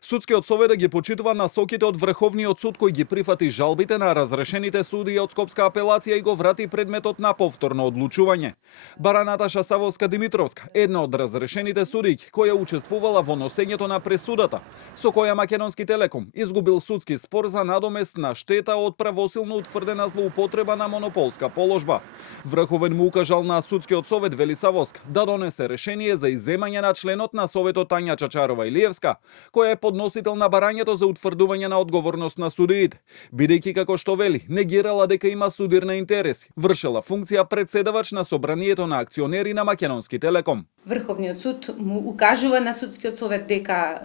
Судскиот совет ги почитува насоките од Врховниот суд кој ги прифати жалбите на разрешените судии од Скопска апелација и го врати предметот на повторно одлучување. Бара Наташа Савовска-Димитровска, една од разрешените судијки која учествувала во носењето на пресудата, со која Македонски телеком изгубил судски спор за надомест на штета од правосилно утврдена злоупотреба на монополска положба. Врховен му укажал на судскиот совет, вели Савовска, да донесе решение за изземање на членот на советот Тања Чачарова-Илиевска, која е подносител на барањето за утврдување на одговорност на судиите, бидејќи како што вели, негирала дека има судирни интереси, вршела функција председавач на собранието на акционери на Македонски телеком. Врховниот суд му укажува на судскиот совет дека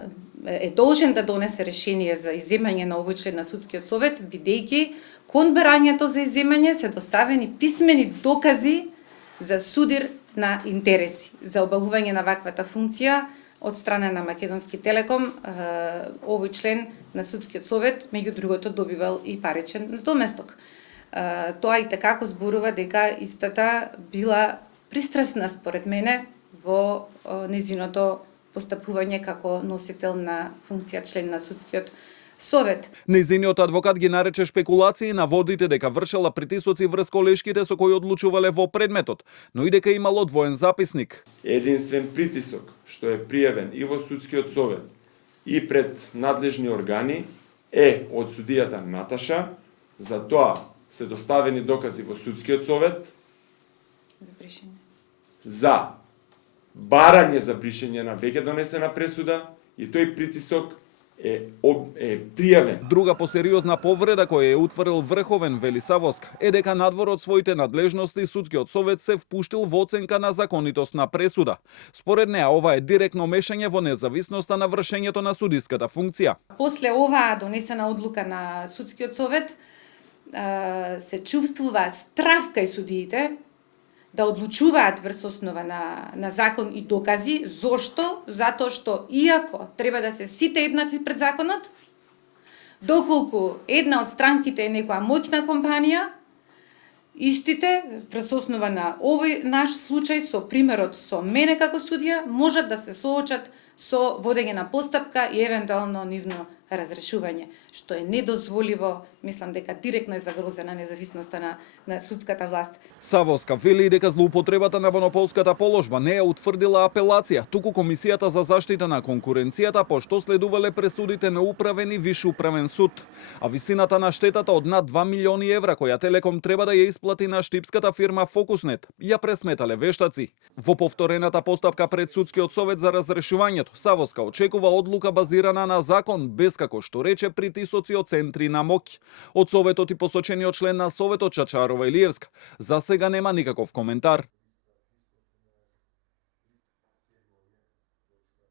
е должен да донесе решение за изземање на овој член на судскиот совет, бидејќи кон барањето за изземање се доставени писмени докази за судир на интереси, за обавување на ваквата функција од страна на Македонски телеком. Овој член на судскиот совет, меѓу другото, добивал и паричен надоместок. Тоа и така зборува дека истата била пристрасна, според мене, во незиното постапување како носител на функција член на судскиот совет. Нејзиниот адвокат ги нарече шпекулации наводите дека вршела притисоци врз колешките со кои одлучувале во предметот, но и дека имало двоен записник. Единствен притисок што е пријавен и во судскиот совет и пред надлежни органи е од судијата Наташа, за тоа се доставени докази во судскиот совет за барање за бришење на веќе донесена пресуда и тој притисок е пријавен. Друга посериозна повреда која е утврдил Врховен, вели Савовска, е дека надвор од своите надлежности судскиот совет се впуштил во оценка на законитост на пресуда. Според неа ова е директно мешање во независноста на вршењето на судиската функција. После оваа донесена одлука на судскиот совет се чувствува страв кај судиите да одлучуваат врз основа на закон и докази. Зошто? Затоа што иако треба да се сите еднакви пред законот, доколку една од странките е некоја моќна компанија, истите врз основа на овој наш случај со примерот со мене како судија можат да се соочат со водење на постапка и евентуално нивно разрешување, што е недозволиво. Мислам дека директно е загрозена независноста на судската власт. Савовска вели дека злоупотребата на монополската положба не ја утврдила апелација, туку Комисијата за заштита на конкуренцијата, пошто следувале пресудите на управен и виш управен суд. А висината на штетата од над 2 милиони евра која Телеком треба да ја исплати на штипската фирма Фокуснет, ја пресметале вештаци. Во повторената постапка пред судскиот совет за разрешувањето, Савовска очекува одлука базирана на закон, без како што рече притисоци од центри на моќ. Од советот и посочениот член на советот Чачарова-Илиевска за сега нема никаков коментар.